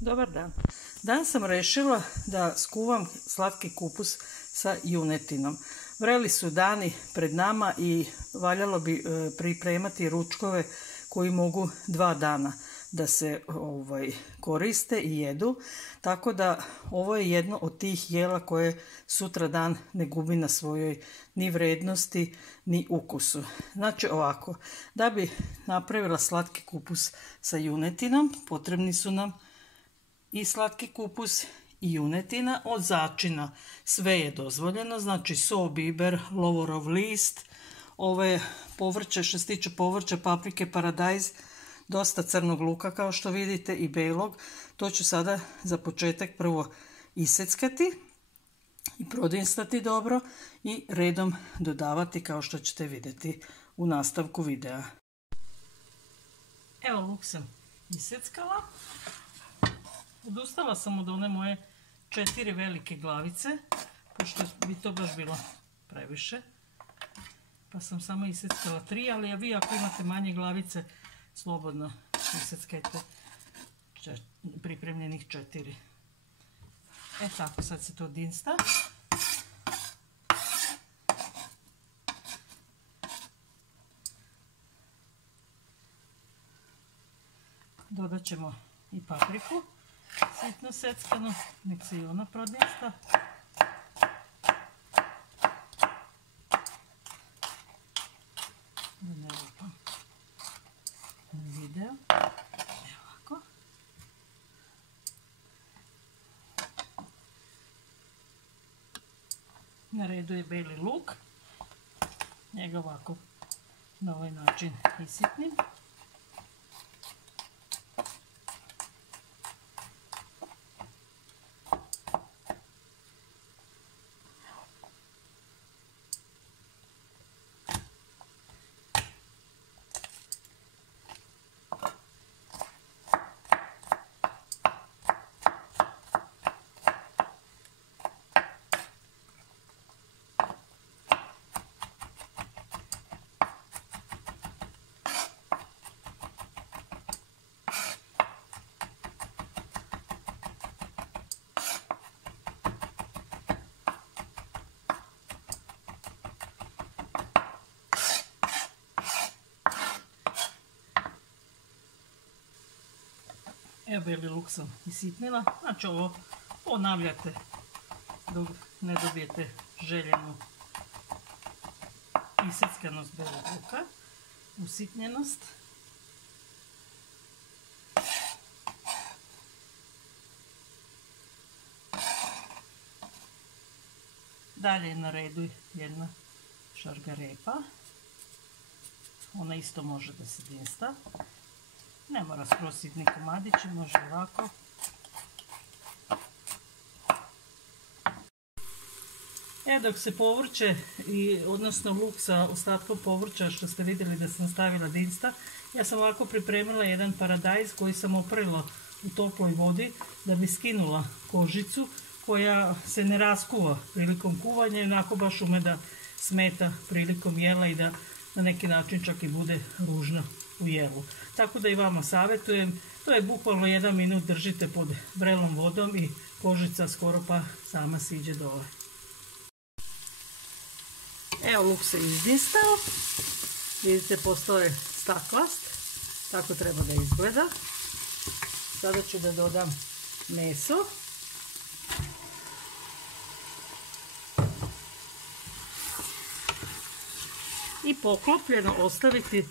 Dobar dan. Danas sam rešila da skuvam slatki kupus sa junetinom. Vreli su dani pred nama i valjalo bi pripremati ručkove koji mogu 2 dana da se koriste i jedu. Tako da ovo je jedno od tih jela koje sutra dan ne gubi na svojoj ni vrednosti ni ukusu. Znači ovako, da bi napravila slatki kupus sa junetinom potrebni su nam i slatki kupus i junetina. Od začina sve je dozvoljeno, znači so, biber, lovorov list, ove povrće, što se tiče povrća, paprike, paradajz, dosta crnog luka kao što vidite i belog. To ću sada za početak prvo iseckati i prodinstati dobro i redom dodavati kao što ćete vidjeti u nastavku videa. Evo, luk sam iseckala. Odustala sam od one moje 4 velike glavice, pošto bi to baš bilo previše. Pa sam samo iseckala 3, ali vi ako imate manje glavice, slobodno iseckajte pripremljenih 4. Tako, sad se to dinsta. Dodat ćemo i papriku. Sitno seckano, nek se i ona prodinsta. Da ne lupam video. Evo ovako. Na redu je beli luk. Njega ovako na ovaj način isitnim. Evo, beli luk sam isitnila, znači ovo ponavljate dok ne dobijete željenu iseckanost belog luka, usitnjenost. Dalje je na redu jedna šargarepa, ona isto može da se dinsta. Ne mora skroz sitni komadići, može ovako. Dok se povrće, odnosno luk sa ostatkom povrća što ste vidjeli da sam stavila dinsta, ja sam ovako pripremila jedan paradajz koji sam oprala u toploj vodi da bi skinula kožicu koja se ne raskuva prilikom kuvanja i onako baš ume da smeta prilikom jela i da na neki način čak i bude ružno u jelu. Tako da i vama savjetujem, to je bukvalno 1 minut držite pod vrelom vodom i kožica skoro pa sama siđe dole. Evo, luk se izdinstao, vidite postao je staklast, tako treba da izgleda. Sada ću da dodam meso. I poklopljeno ostaviti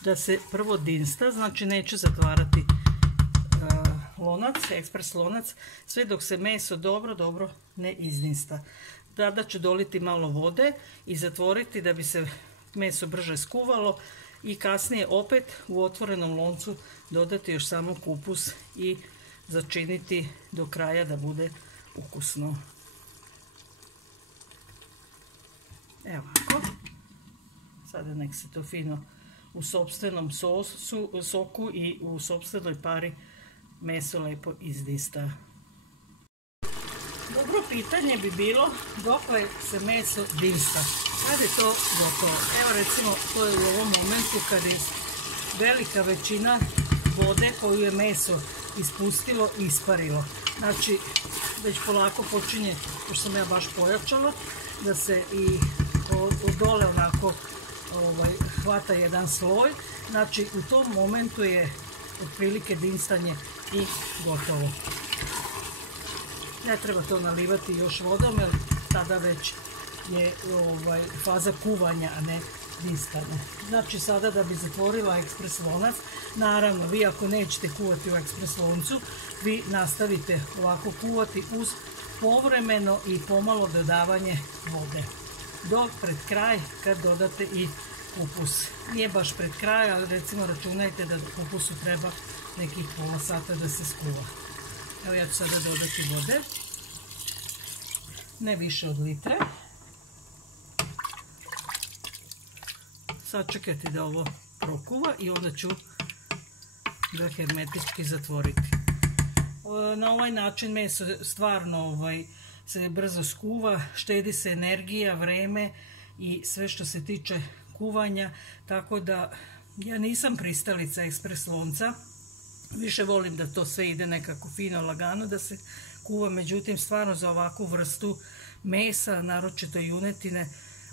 da se prvo dinsta, znači neću zatvarati lonac, ekspres lonac, sve dok se meso dobro ne izdinsta. Tada ću doliti malo vode i zatvoriti da bi se meso brže skuvalo i kasnije opet u otvorenom loncu dodati još samo kupus i začiniti do kraja da bude ukusno. Evo ovako. Sada nek se to fino u sopstvenom soku i u sopstvenoj pari meso lepo izdista. Dobro pitanje bi bilo dokle se meso dinsta. Kad je to gotovo? Evo recimo to je u ovom momentu kad je velika većina vode koju je meso ispustilo i isparilo. Znači, već polako počinje, pošto sam ja baš pojačala, da se i od dole onako hvata jedan sloj. Znači, u tom momentu je otprilike dinstanje i gotovo. Ne treba to nalivati još vodom, jer tada već je faza kuvanja, a ne dinstanja. Znači, sada da bi zatvorila ekspres lonac, naravno, vi ako nećete kuvati u ekspres loncu, vi nastavite ovako kuvati uz povremeno i pomalo dodavanje vode. Do pred kraj kad dodate i kupus. Nije baš pred kraj, ali recimo računajte da kupusu treba nekih pola sata da se skuva. Evo ja ću sada dodati vode. Ne više od litre. Sačekajte da ovo prokuva i onda ću ga hermetički zatvoriti. Na ovaj način meso stvarno se brzo skuva, štedi se energija, vreme i sve što se tiče kuvanja, tako da ja nisam pristalica ekspres lonca, više volim da to sve ide nekako fino, lagano da se kuva, međutim stvarno za ovakvu vrstu mesa, naročito junetine,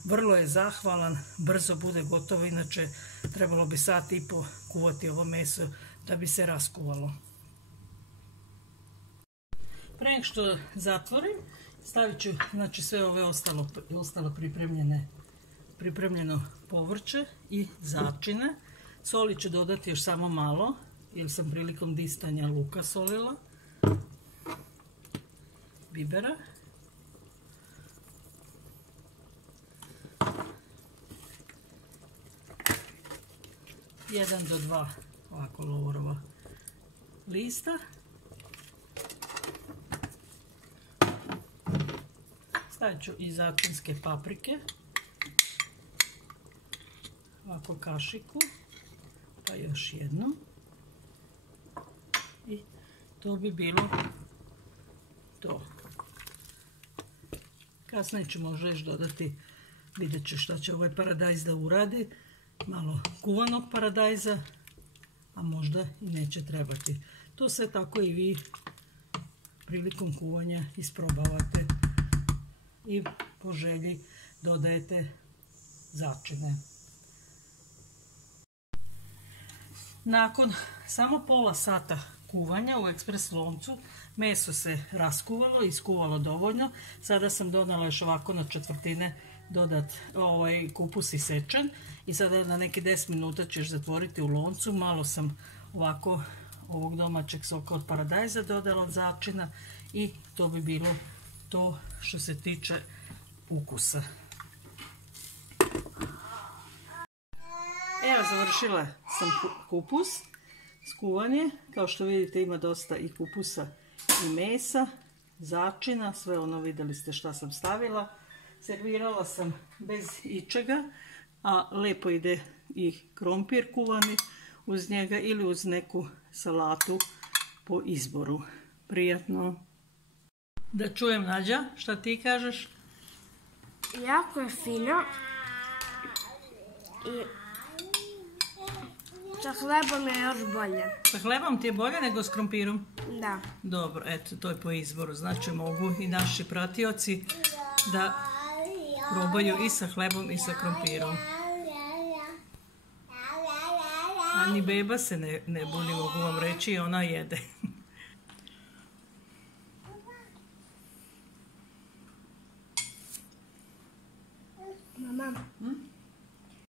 vrlo je zahvalan, brzo bude gotovo, inače trebalo bi 1,5 sata kuvati ovo meso da bi se raskuvalo. Pre nego što zatvorim, stavit ću znači, sve ove ostalo pripremljeno povrće i začine. Soli ću dodati još samo malo, jer sam prilikom distanja luka solila. Bibera. Jedan do 2 ovako lovorova lista. Stavit ću i začinske paprike. Ovako kašiku. Pa još jednu. I to bi bilo to. Kasnije ću možda još dodati, vidjet ću šta će ovaj paradajz da uradi. Malo kuvanog paradajza, a možda i neće trebati. To sve tako i vi prilikom kuvanja isprobavate i po želji dodajete začine. Nakon samo pola sata kuvanja u ekspres loncu meso se raskuvalo i iskuvalo dovoljno. Sada sam dodala još ovako na četvrtine dodat kupus isečen i sada na neki 10 minuta ćeš zatvoriti u loncu. Malo sam ovako ovog domaćeg soka od paradajza dodala od začina i to bi bilo to što se tiče ukusa. Evo, završila sam kupus, skuvan je. Kao što vidite ima dosta i kupusa i mesa, začina, sve ono vidjeli ste šta sam stavila. Servirala sam bez ičega, a lijepo ide i krompir kuvani uz njega ili uz neku salatu po izboru. Prijatno. Da čujem, Nađa, šta ti kažeš? Jako je fino i sa hlebom je još bolje. Sa hlebom ti je bolje nego s krompirom? Da. Dobro, eto, to je po izboru. Znači mogu i naši pratioci da probaju i sa hlebom i sa krompirom. A ni beba se ne buni, mogu vam reći, ona jede. Mama,